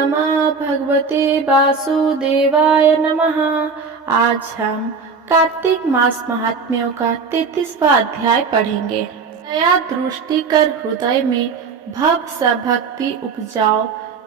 नमः भगवते वासुदेवाय नमः। आज हम कार्तिक मास महात्म्यों का 33वां अध्याय पढ़ेंगे। दया दृष्टि कर हृदय में भव भक्ति उपजाओ,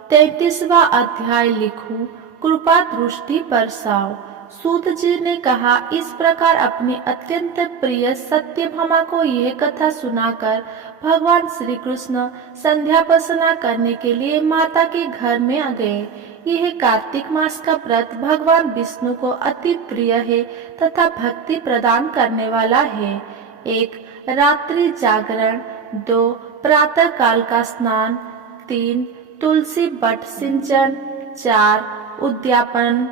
33वां अध्याय लिखूं कृपा दृष्टि बरसाओ। सूत जी ने कहा, इस प्रकार अपनी अत्यंत प्रिय सत्यभामा को यह कथा सुनाकर भगवान श्री कृष्ण संध्यापसना करने के लिए माता के घर में आ गए। यह कार्तिक मास का व्रत भगवान विष्णु को अति प्रिय है तथा भक्ति प्रदान करने वाला है। 1. रात्रि जागरण। 2. प्रातः काल का स्नान। 3. तुलसी बट सिंचन। 4. उद्यापन।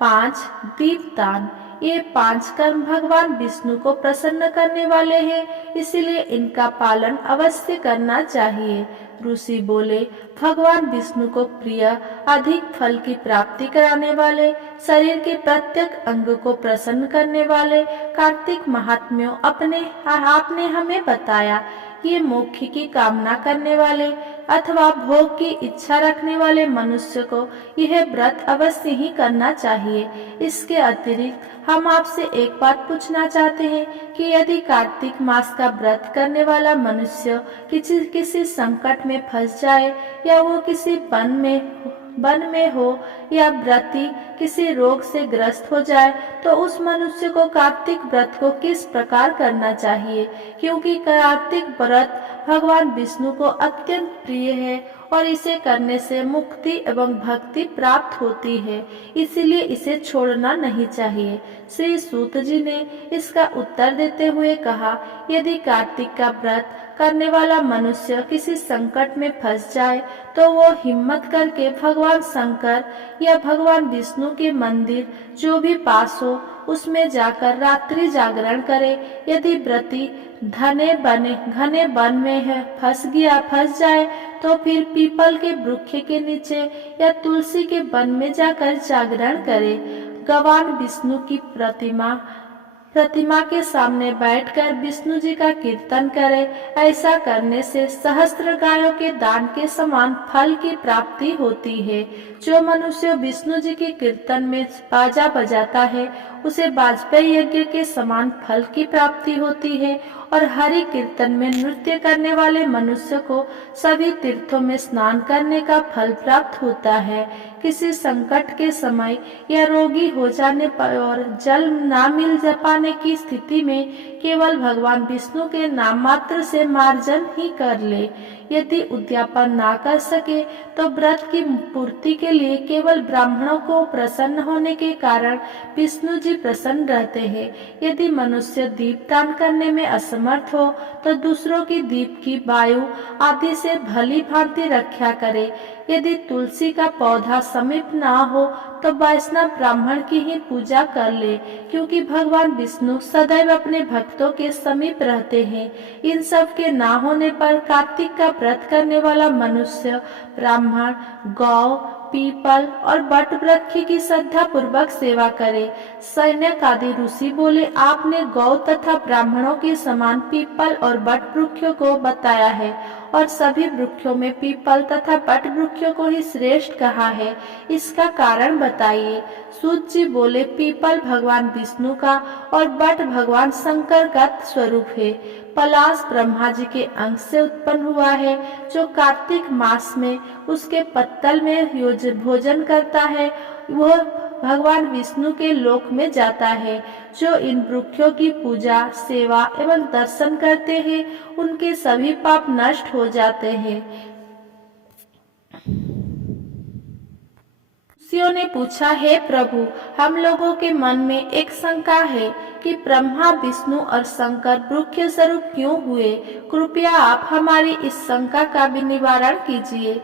5. दीपदान। ये 5 कर्म भगवान विष्णु को प्रसन्न करने वाले हैं, इसलिए इनका पालन अवश्य करना चाहिए। ऋषि बोले, भगवान विष्णु को प्रिय, अधिक फल की प्राप्ति कराने वाले, शरीर के प्रत्येक अंग को प्रसन्न करने वाले कार्तिक महात्म्यों आपने हमें बताया। ये मोक्ष की कामना करने वाले अथवा भोग की इच्छा रखने वाले मनुष्य को यह व्रत अवश्य ही करना चाहिए। इसके अतिरिक्त हम आपसे एक बात पूछना चाहते हैं कि यदि कार्तिक मास का व्रत करने वाला मनुष्य किसी संकट में फंस जाए, या वो किसी वन में हो या व्रती किसी रोग से ग्रस्त हो जाए, तो उस मनुष्य को कार्तिक व्रत को किस प्रकार करना चाहिए, क्योंकि कार्तिक व्रत भगवान विष्णु को अत्यंत प्रिय है और इसे करने से मुक्ति एवं भक्ति प्राप्त होती है, इसलिए इसे छोड़ना नहीं चाहिए। श्री सूत जी ने इसका उत्तर देते हुए कहा, यदि कार्तिक का व्रत करने वाला मनुष्य किसी संकट में फंस जाए, तो वो हिम्मत करके भगवान शंकर या भगवान विष्णु के मंदिर जो भी पास हो उसमें जाकर रात्रि जागरण करे। यदि व्रती घने वन में फंस जाए, तो फिर पीपल के वृक्ष के नीचे या तुलसी के वन में जाकर जागरण करे। भगवान विष्णु की प्रतिमा के सामने बैठकर विष्णु जी का कीर्तन करे। ऐसा करने से सहस्त्र गायों के दान के समान फल की प्राप्ति होती है। जो मनुष्य विष्णु जी के कीर्तन में बाजा बजाता है, उसे वाजपेयी यज्ञ के समान फल की प्राप्ति होती है। और हरि कीर्तन में नृत्य करने वाले मनुष्य को सभी तीर्थों में स्नान करने का फल प्राप्त होता है। किसी संकट के समय या रोगी हो जाने पर और जल ना मिल पाने की स्थिति में केवल भगवान विष्णु के नाम मात्र से मार्जन ही कर ले। यदि उद्यापन ना कर सके, तो व्रत की पूर्ति के लिए केवल ब्राह्मणों को प्रसन्न होने के कारण विष्णु जी प्रसन्न रहते हैं। यदि मनुष्य दीपदान करने में असमर्थ हो, तो दूसरों की दीप की वायु आदि से भली भांति रक्षा करे। यदि तुलसी का पौधा समीप ना हो, तो वैष्णव ब्राह्मण की ही पूजा कर ले, क्योंकि भगवान विष्णु सदैव अपने भक्तों के समीप रहते हैं। इन सब के ना होने पर कार्तिक का व्रत करने वाला मनुष्य ब्राह्मण, गौ, पीपल और बट वृक्ष की श्रद्धा पूर्वक सेवा करे। सैन्य आदि ऋषि बोले, आपने गौ तथा ब्राह्मणों के समान पीपल और बट वृक्षों को बताया है, और सभी वृक्षों में पीपल तथा बट वृक्षों को ही श्रेष्ठ कहा है। इसका कारण बताइए। सूत जी बोले, पीपल भगवान विष्णु का और बट भगवान शंकर का स्वरूप है। पलाश ब्रह्मा जी के अंश से उत्पन्न हुआ है। जो कार्तिक मास में उसके पत्तल में भोजन करता है, वह भगवान विष्णु के लोक में जाता है। जो इन वृक्षों की पूजा, सेवा एवं दर्शन करते हैं, उनके सभी पाप नष्ट हो जाते हैं। ऋषियों ने पूछा, हे प्रभु, हम लोगों के मन में एक शंका है कि ब्रह्मा, विष्णु और शंकर वृक्ष स्वरूप क्यों हुए? कृपया आप हमारी इस शंका का भी निवारण कीजिए।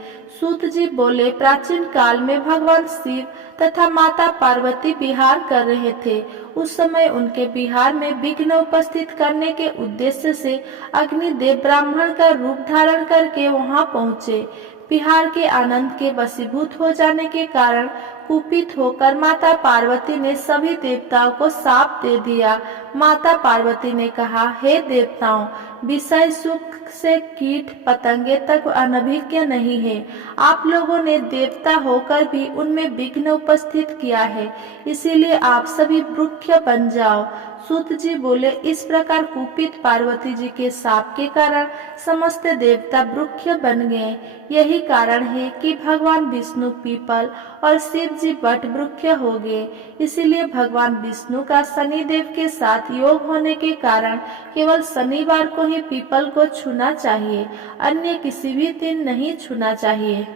सूत जी बोले, प्राचीन काल में भगवान शिव तथा माता पार्वती विहार कर रहे थे। उस समय उनके विहार में विघ्न उपस्थित करने के उद्देश्य से अग्निदेव ब्राह्मण का रूप धारण करके वहां पहुँचे। विहार के आनंद के वशीभूत हो जाने के कारण कुपित होकर माता पार्वती ने सभी देवताओं को शाप दे दिया। माता पार्वती ने कहा, हे देवताओं, विषय सुख से कीट पतंगे तक अनभिज्ञ नहीं है। आप लोगों ने देवता होकर भी उनमें विघ्न उपस्थित किया है, इसीलिए आप सभी वृक्ष बन जाओ। सूत जी बोले, इस प्रकार कुपित पार्वती जी के शाप के कारण समस्त देवता वृक्ष बन गए। यही कारण है कि भगवान विष्णु पीपल और शिव जी वट वृक्ष हो गए। इसीलिए भगवान विष्णु का शनिदेव के साथ योग होने के कारण केवल शनिवार को ही पीपल को छूना चाहिए, अन्य किसी भी दिन नहीं छूना चाहिए।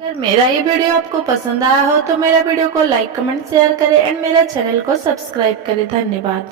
अगर मेरा ये वीडियो आपको पसंद आया हो तो मेरा वीडियो को लाइक, कमेंट, शेयर करें एंड मेरा चैनल को सब्सक्राइब करें। धन्यवाद।